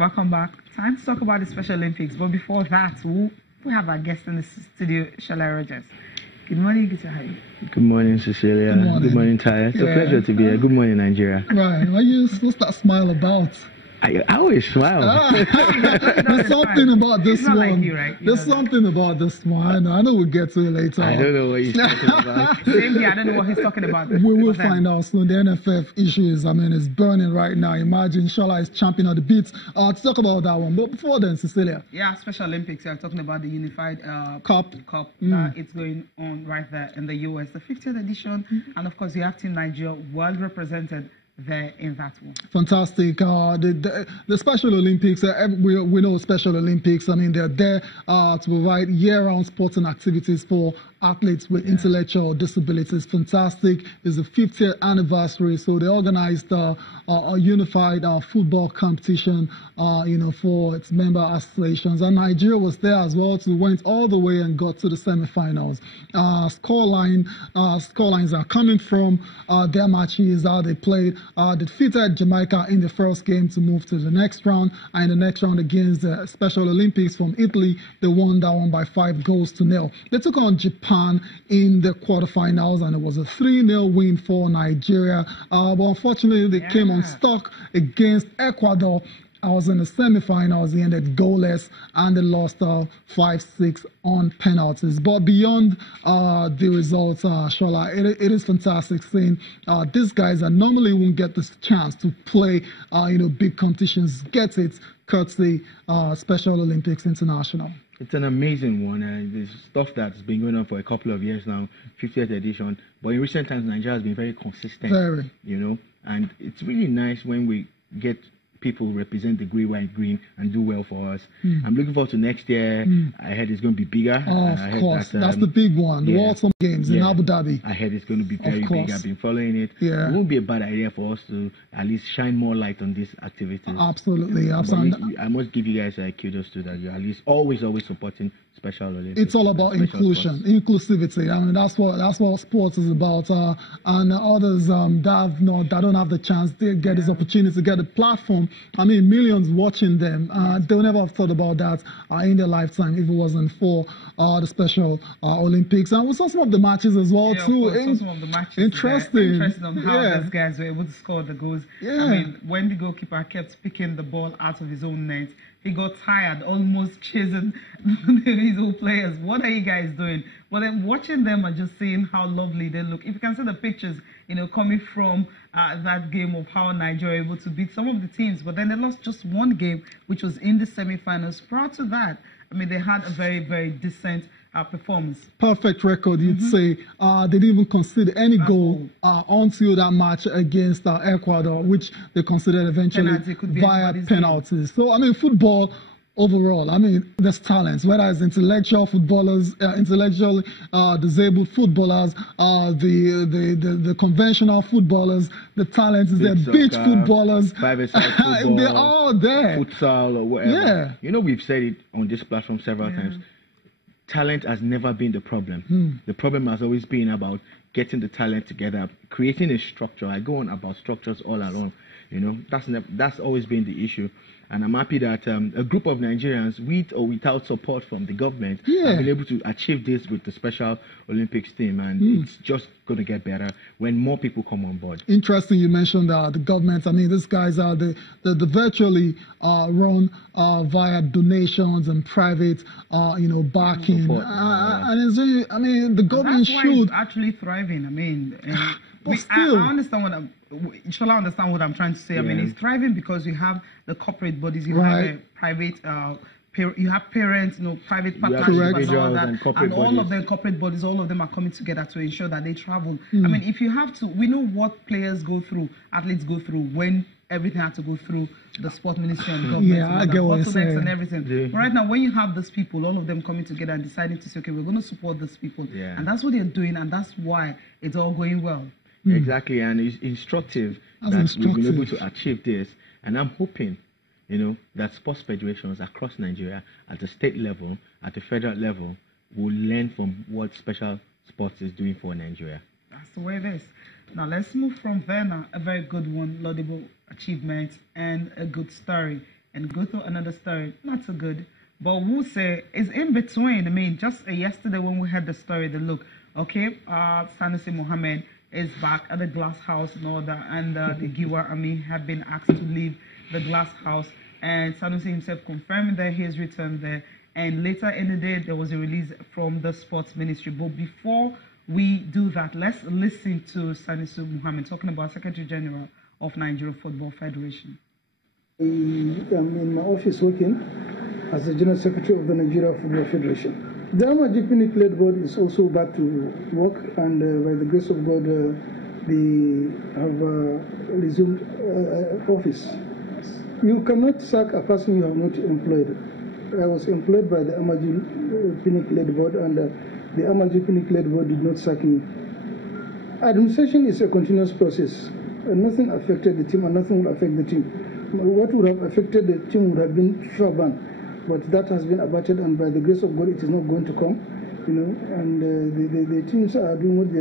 Welcome back. Time to talk about the Special Olympics. But before that, we have our guest in the studio, Shola Rogers. Good morning, good to have you. Good morning, Cecilia. Good morning, Taya. It's a pleasure to be here. Good morning, Nigeria. Right. What's that smile about? I always smile. There's something about this one. Like you, right? There's something about this one. I know we'll get to it later. I don't know what he's talking about. Same here. I don't know what he's talking about. We will find out soon. The NFF issue is burning right now. Imagine Shola is champing on the beats. To talk about that one. But before then, Cecilia. Yeah, Special Olympics. I'm talking about the Unified Cup. It's going on right there in the US, the 50th edition. And of course, you have Team Nigeria well represented there in that one. Fantastic. The Special Olympics, we know Special Olympics, they're there to provide year-round sporting activities for athletes with intellectual disabilities. Fantastic. It's the 50th anniversary, so they organized a unified football competition, for its member associations. And Nigeria was there as well, so went all the way and got to the semi-finals. Scorelines are coming from their matches, how they played. Defeated Jamaica in the first game to move to the next round, and in the next round against the Special Olympics from Italy, they won that one by 5-0. They took on Japan in the quarterfinals, and it was a 3-0 win for Nigeria. But unfortunately, they came unstuck against Ecuador. I was in the semi-finals. They ended goalless, and they lost 5-6 on penalties. But beyond the results, Shola, it is fantastic seeing these guys that normally won't get this chance to play, big competitions, get it courtesy Special Olympics International. It's an amazing one. There's stuff that's been going on for a couple of years now, 50th edition. But in recent times, Nigeria has been very consistent. Very. And it's really nice when we get people who represent the green, white, green and do well for us. I'm looking forward to next year. I heard it's going to be bigger. Of course, that's the big one. The World Cup Games in Abu Dhabi. I heard it's going to be very big. I've been following it. Yeah. It won't be a bad idea for us to at least shine more light on these activities. Absolutely. I must give you guys kudos to that. You're at least always supporting Special Olympics. It's all about inclusion, inclusivity. That's what sports is about. And others that don't have the chance, they get this opportunity to get a platform. Millions watching them. They would never have thought about that in their lifetime if it wasn't for the Special Olympics. And we saw some of the matches as well too. Some of the matches. Interesting On how these guys were able to score the goals. When the goalkeeper kept picking the ball out of his own net, he got tired, almost chasing his own players. What are you guys doing? But then watching them and just seeing how lovely they look. If you can see the pictures, coming from that game of how Nigeria were able to beat some of the teams, but then they lost just one game, which was in the semi-finals. Prior to that, they had a very, very decent performance. Perfect record, you'd say. They didn't even concede any goal until that match against Ecuador, which they considered eventually via penalties. So, football overall, there's talents, whether it's intellectual footballers, intellectually disabled footballers, the conventional footballers, the talent is there, beach footballers, football, they're all there. Futsal or whatever. Yeah. We've said it on this platform several times. Talent has never been the problem. The problem has always been about getting the talent together, creating a structure. I go on about structures all along. That's always been the issue. And I'm happy that a group of Nigerians, with or without support from the government, have been able to achieve this with the Special Olympics team. And it's just going to get better when more people come on board. Interesting you mentioned the government. These guys are the virtually run via donations and private, backing. And it's really, the government should... It's actually thriving. But still, I understand what Shola understand what I'm trying to say. It's thriving because you have the corporate bodies, you have a private, you have parents, private partnerships and all that, and all of them corporate bodies, all of them are coming together to ensure that they travel. If you have to, we know what players go through, athletes go through when everything had to go through the sport ministry and government, I get what you're saying. And everything. But right now, when you have these people, all of them coming together and deciding to say, okay, we're going to support these people, and that's what they're doing, and that's why it's all going well. Exactly, and it's instructive that we've been able to achieve this. And I'm hoping, that sports federations across Nigeria, at the state level, at the federal level, will learn from what special sports is doing for Nigeria. That's the way it is. Now let's move from there now. A very good one, laudable achievement and a good story and go through another story. Not so good. But we'll say it's in between. I mean, just yesterday when we had the story, the look, okay, Sanusi Mohammed is back at the glass house and all that, and the Giwa Ami have been asked to leave the glass house, and Sanusi himself confirming that he has returned there. And later in the day, there was a release from the sports ministry. But before we do that, let's listen to Sanusi Mohammed talking about Secretary General of Nigeria Football Federation. I'm in my office working as the General Secretary of the Nigeria Football Federation. The Amajipini Played Board is also back to work, and by the grace of God, they have resumed office. You cannot sack a person you have not employed. I was employed by the Amajipini Played Board, and the Amajipini Played Board did not sack me. Administration is a continuous process, and nothing affected the team, and nothing will affect the team. What would have affected the team would have been FIFA ban, but that has been abated, and by the grace of God, it is not going to come. And the teams are doing what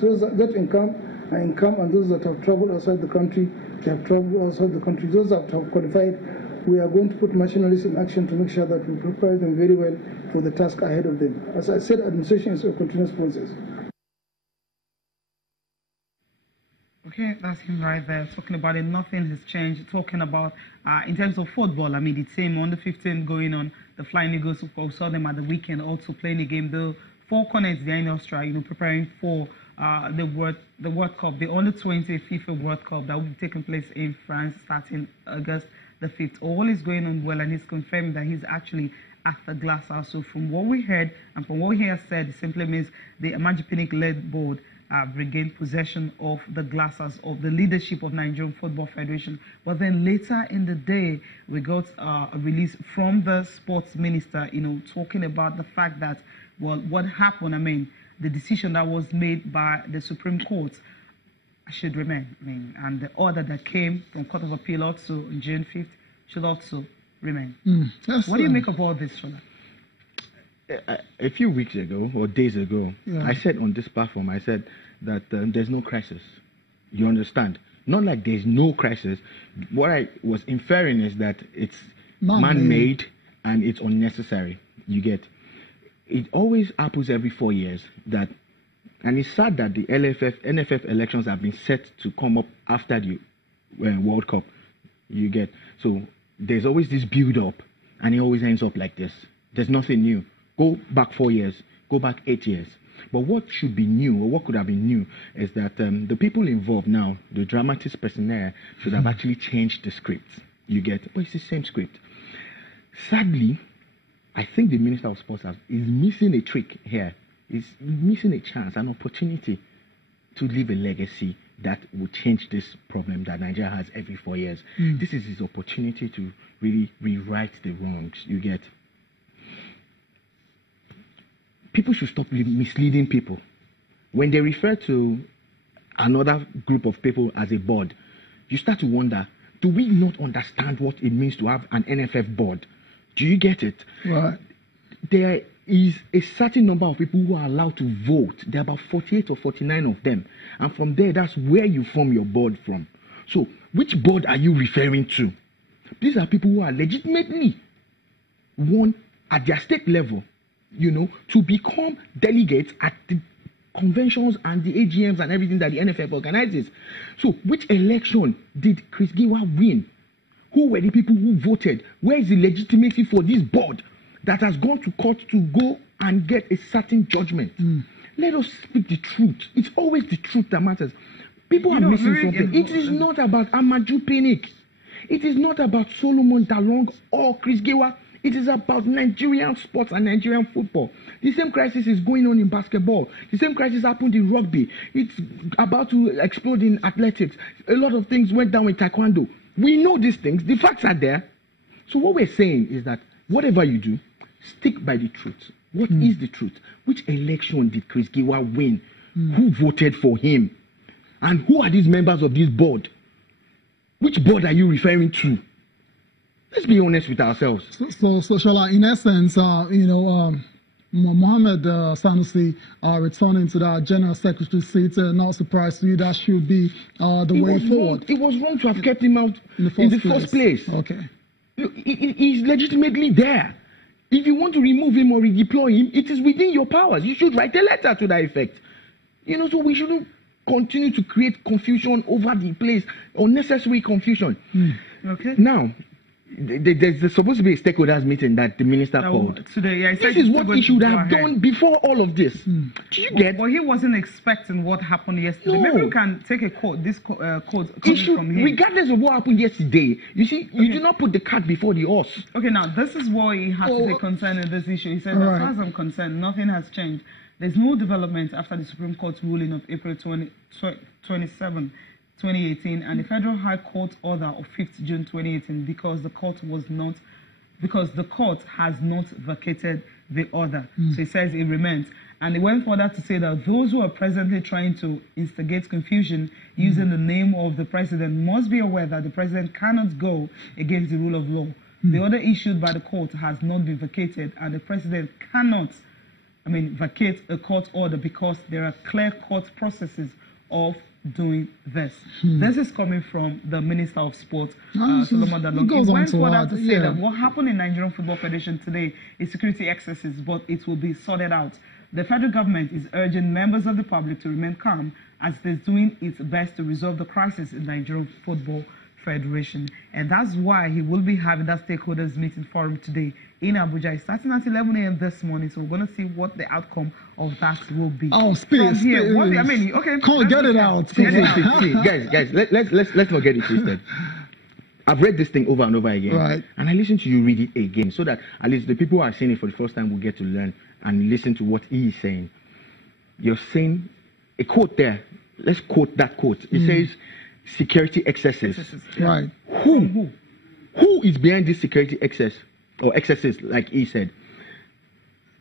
those that get income are income, and those that have traveled outside the country, they have traveled outside the country. Those that have qualified, we are going to put machineries in action to make sure that we prepare them very well for the task ahead of them. As I said, administration is a continuous process. Okay, that's him right there, talking about it. Nothing has changed. Talking about, in terms of football, I mean, the team on the 15th going on, the Flying Eagles, of course, saw them at the weekend also playing a game. The four cornets, they're in Australia, preparing for the World Cup, the under-20 FIFA World Cup that will be taking place in France starting August the 5th. All is going on well, and he's confirmed that he's actually at the glass house. So from what we heard and from what he has said, it simply means the Amajipinic-led board regained possession of the glasses of the leadership of Nigerian Football Federation. But then later in the day, we got a release from the sports minister, talking about the fact that, well, what happened, I mean, the decision that was made by the Supreme Court should remain. I mean, and the order that came from Court of Appeal also on June 5th should also remain. What do you make of all this, Shola? A few weeks ago or days ago, I said on this platform, I said that there's no crisis. You understand? Not like there's no crisis. What I was inferring is that it's man-made and it's unnecessary. You get? It always happens every 4 years that, and it's sad that the NFF elections have been set to come up after the World Cup. You get? So there's always this build-up, and it always ends up like this. There's nothing new. Go back 4 years, go back 8 years. But what should be new, or what could have been new, is that the people involved now, the dramatist personnel, should have actually changed the script. You get? But it's the same script. Sadly, I think the Minister of Sports is missing a trick here. He's missing a chance, an opportunity to leave a legacy that will change this problem that Nigeria has every 4 years. This is his opportunity to really rewrite the wrongs. You get? People should stop misleading people. When they refer to another group of people as a board, you start to wonder, do we not understand what it means to have an NFF board? Do you get it? Right. There is a certain number of people who are allowed to vote. There are about 48 or 49 of them. And from there, that's where you form your board from. So, which board are you referring to? These are people who are legitimately won at their state level, to become delegates at the conventions and the AGMs and everything that the NFF organizes. So, which election did Chris Giwa win? Who were the people who voted? Where is the legitimacy for this board that has gone to court to go and get a certain judgment? Let us speak the truth. It's always the truth that matters. People are missing something. It is not about Amaju Pinnick. It is not about Solomon Dalong or Chris Giwa. It is about Nigerian sports and Nigerian football. The same crisis is going on in basketball. The same crisis happened in rugby. It's about to explode in athletics. A lot of things went down in taekwondo. We know these things. The facts are there. So what we're saying is that whatever you do, stick by the truth. What is the truth? Which election did Chris Giwa win? Who voted for him? And who are these members of this board? Which board are you referring to? Let's be honest with ourselves. So Shola, in essence, Mohammed Sanusi returning to that general secretary seat. Not surprised to you, that should be the way forward. It was wrong to have kept him out in the first place. Okay. He's legitimately there. If you want to remove him or redeploy him, it is within your powers. You should write a letter to that effect. So we shouldn't continue to create confusion over the place, unnecessary confusion. Okay. Now, there's supposed to be a stakeholders meeting that the minister called today. Yeah, this is what he should have done before all of this. Do you get? But he wasn't expecting what happened yesterday. No. Maybe we can take a quote. This quote coming from him. Regardless of what happened yesterday, you see, you do not put the cart before the horse. Okay, now this is why he has to take concern in this issue. He says, as far as I'm concerned, nothing has changed. There's no development after the Supreme Court's ruling of April 27, 2018, and the Federal High Court order of 5th June 2018, because the court has not vacated the order. So he says it remains. And he went further to say that those who are presently trying to instigate confusion using the name of the president must be aware that the president cannot go against the rule of law. The order issued by the court has not been vacated, and the president cannot vacate a court order because there are clear court processes of doing this. This is coming from the Minister of Sport, Solomon Dalong. He went further to say that what happened in Nigerian Football Federation today is security excesses, but it will be sorted out. The federal government is urging members of the public to remain calm as it is doing its best to resolve the crisis in Nigerian Football Federation. And that's why he will be having that stakeholders meeting forum today in Abuja. It's starting at 11 a.m. this morning, so we're going to see what the outcome of that will be. Oh, space. Okay. Can't get it out. See, guys, let's not get it twisted. I've read this thing over and over again, right? And I listen to you read it again, so that at least the people who are saying it for the first time will get to learn and listen to what he is saying. You're saying a quote there. Let's quote that quote. It says, security excesses. Right. Who is behind this security excess or excesses, like he said?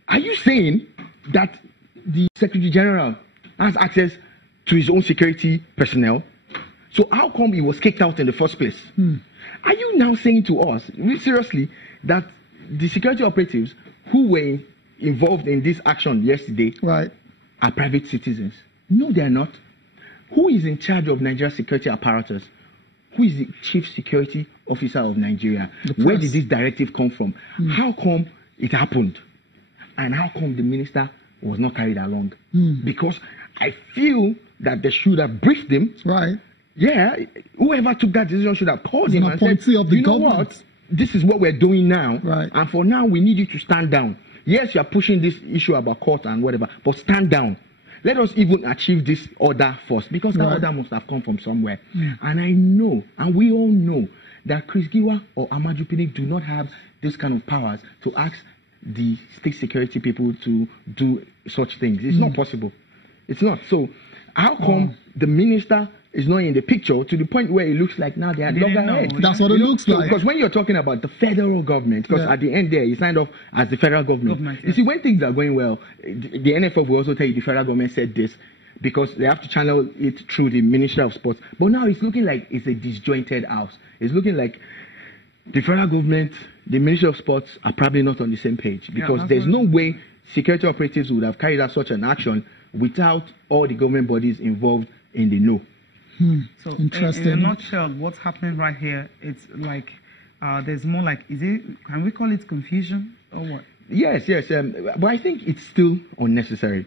Are you saying that the Secretary General has access to his own security personnel? So how come he was kicked out in the first place? Are you now saying to us, seriously, that the security operatives who were involved in this action yesterday are private citizens? No, they are not. Who is in charge of Nigeria's security apparatus? Who is the chief security officer of Nigeria? Where did this directive come from? How come it happened? And how come the minister was not carried along? Because I feel that they should have briefed him. Right. Yeah, whoever took that decision should have called him and said, you know what? This is what we're doing now. Right. And for now, we need you to stand down. Yes, you are pushing this issue about court and whatever, but stand down. Let us even achieve this order first, because that order must have come from somewhere. And I know, and we all know, that Chris Giwa or Amaju Pinnick do not have this kind of powers to ask the state security people to do such things. It's not possible. It's not. So how come the minister is not in the picture to the point where it looks like now they are loggerheads? That's what it looks like. Because when you're talking about the federal government, because at the end there, he signed off as the federal government. You see, when things are going well, the NFF will also tell you the federal government said this, because they have to channel it through the Ministry of Sports. But now it's looking like it's a disjointed house. It's looking like the federal government, the Ministry of Sports are probably not on the same page, because there's no way security operatives would have carried out such an action without all the government bodies involved in the know. So interesting. In a nutshell, what's happening right here, it's like there's more like, can we call it confusion or what? Yes, but I think it's still unnecessary.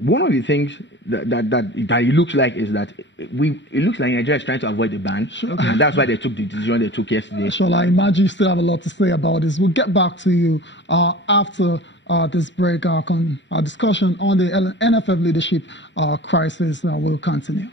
One of the things that it looks like is that it looks like Nigeria is trying to avoid the ban, and that's why they took the decision they took yesterday. Sure, I imagine you still have a lot to say about this. We'll get back to you after this break. Our discussion on the NFF leadership crisis will continue.